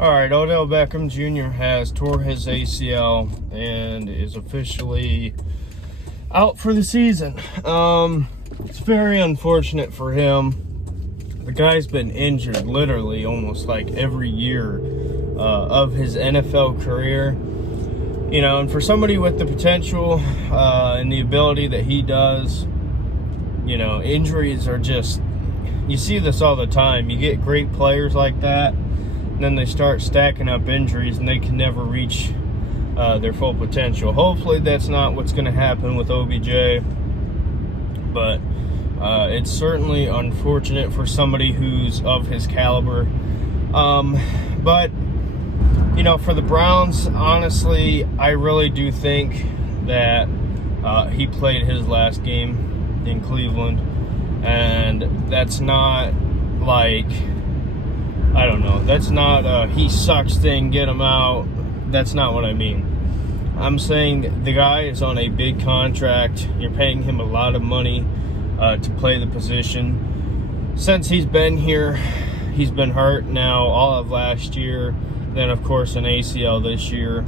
All right, Odell Beckham Jr. has tore his ACL and is officially out for the season. It's very unfortunate for him. The guy's been injured literally almost like every year of his NFL career. You know, and for somebody with the potential and the ability that he does, you know, injuries are just, you see this all the time. You get great players like that, and then they start stacking up injuries and they can never reach their full potential. Hopefully that's not what's going to happen with OBJ, but it's certainly unfortunate for somebody who's of his caliber. But, you know, for the Browns, honestly, I really do think that he played his last game in Cleveland, and that's not like, I don't know, that's not a he sucks thing, get him out. That's not what I mean. I'm saying the guy is on a big contract. You're paying him a lot of money to play the position. Since he's been here, he's been hurt now all of last year, then of course an ACL this year.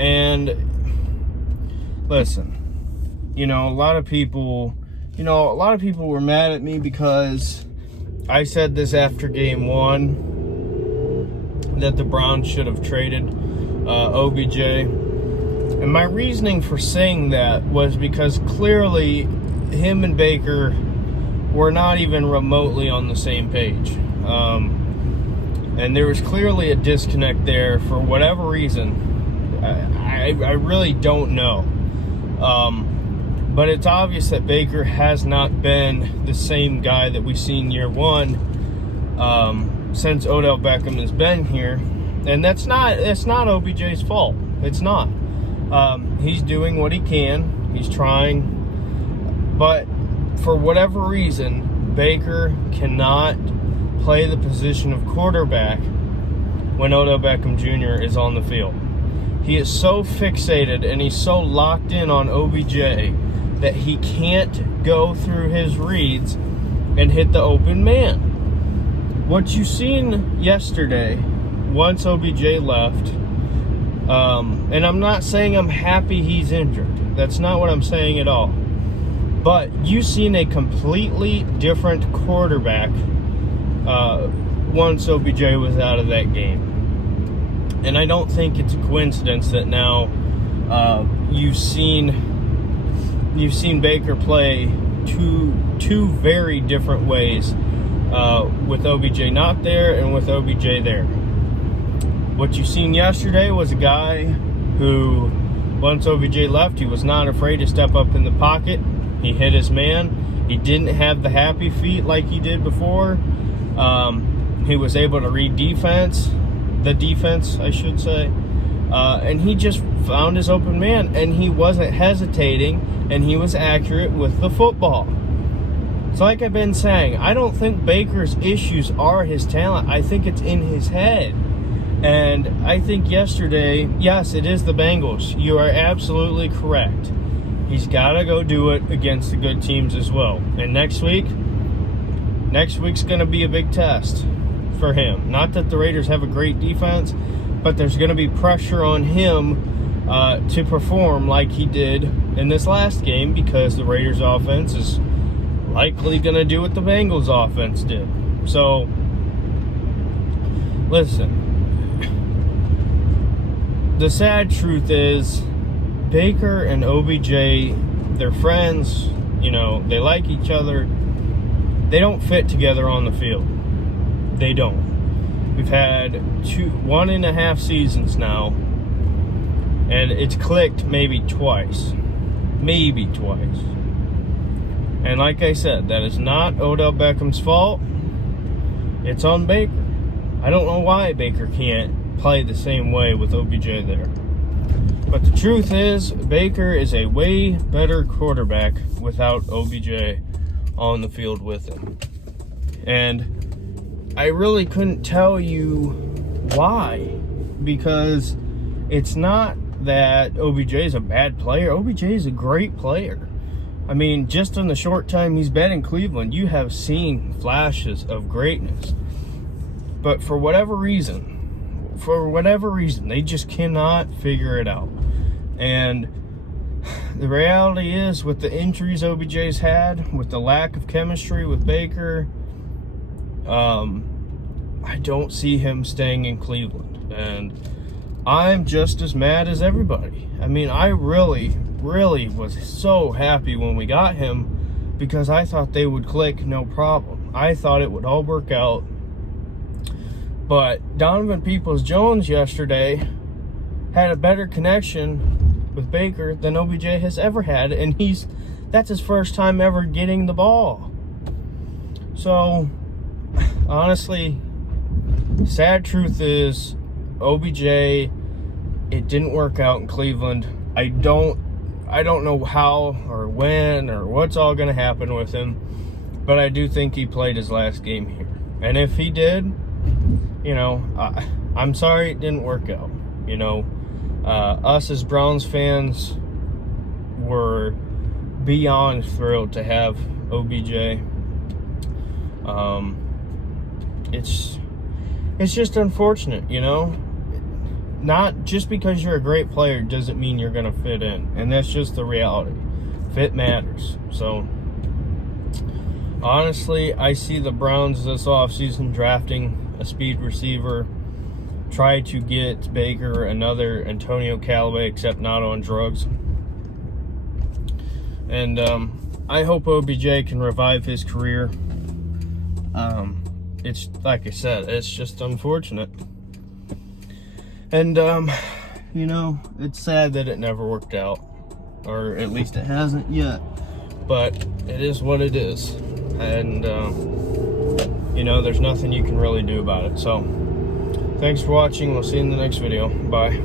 And listen, you know, a lot of people were mad at me because I said this after game 1 that the Browns should have traded OBJ. And my reasoning for saying that was because clearly him and Baker were not even remotely on the same page. And there was clearly a disconnect there for whatever reason. I really don't know. But it's obvious that Baker has not been the same guy that we've seen year 1 since Odell Beckham has been here. And it's not OBJ's fault. It's not. He's doing what he can. He's trying. But for whatever reason, Baker cannot play the position of quarterback when Odell Beckham Jr. is on the field. He is so fixated and he's so locked in on OBJ that he can't go through his reads and hit the open man. What you seen yesterday, once OBJ left, and I'm not saying I'm happy he's injured. That's not what I'm saying at all. But you seen a completely different quarterback once OBJ was out of that game. And I don't think it's a coincidence that now you've seen Baker play two very different ways with OBJ not there and with OBJ there. What you seen yesterday was a guy who, once OBJ left, he was not afraid to step up in the pocket. He hit his man. He didn't have the happy feet like he did before. He was able to read the defense, I should say. And he just found his open man, and he wasn't hesitating, and he was accurate with the football. So like I've been saying, I don't think Baker's issues are his talent. I think it's in his head. And I think yesterday, yes, it is the Bengals. You are absolutely correct. He's got to go do it against the good teams as well. And next week's going to be a big test for him. Not that the Raiders have a great defense, but there's going to be pressure on him to perform like he did in this last game, because the Raiders offense is likely going to do what the Bengals offense did. So, listen, the sad truth is Baker and OBJ, they're friends, you know, they like each other. They don't fit together on the field. They don't. We've had 1.5 seasons now, and it's clicked maybe twice. And like I said, that is not Odell Beckham's fault. It's on Baker. I don't know why Baker can't play the same way with OBJ there. But the truth is, Baker is a way better quarterback without OBJ on the field with him. And I really couldn't tell you why, because it's not that OBJ is a bad player. OBJ is a great player. I mean, just in the short time he's been in Cleveland, you have seen flashes of greatness. But for whatever reason, they just cannot figure it out. And the reality is, with the injuries OBJ's had, with the lack of chemistry with Baker, I don't see him staying in Cleveland. And I'm just as mad as everybody. I mean, I really was so happy when we got him, because I thought they would click no problem. I thought it would all work out. But Donovan Peoples-Jones yesterday had a better connection with Baker than OBJ has ever had, and that's his first time ever getting the ball. So, honestly, sad truth is, OBJ, it didn't work out in Cleveland. I don't know how or when or what's all going to happen with him, but I do think he played his last game here. And if he did, you know, I'm sorry it didn't work out. You know, us as Browns fans were beyond thrilled to have OBJ. It's just unfortunate, you know. Not just because you're a great player doesn't mean you're going to fit in. And that's just the reality. Fit matters. So, honestly, I see the Browns this offseason drafting a speed receiver. Try to get Baker another Antonio Callaway, except not on drugs. And I hope OBJ can revive his career. It's, like I said, it's just unfortunate. And, you know, it's sad that it never worked out. Or at least it hasn't yet. But it is what it is. And, you know, there's nothing you can really do about it. So, thanks for watching. We'll see you in the next video. Bye.